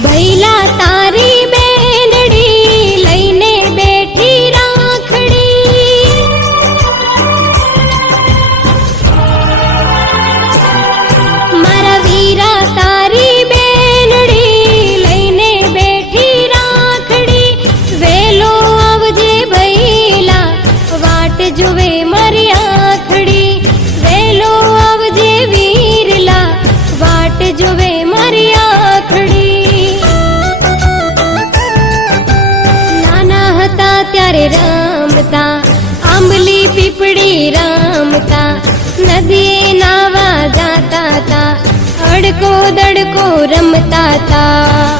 ભૈલા તારી બેનડી લઈને બેઠી રાખડી, મારા વીરા તારી બેનડી લઈને બેઠી રાખડી, વેલો આવજે ભૈલા વાટ જુએ મારી આખડી, વેલો આવજે વીરલા વાટ જુએ મારી આખડી। નાના હતા ત્યારે રમતા આંબલી પીપળી રમતા, નદીએ નાવા જાતા તા, અડકો દડકો રમતા તા।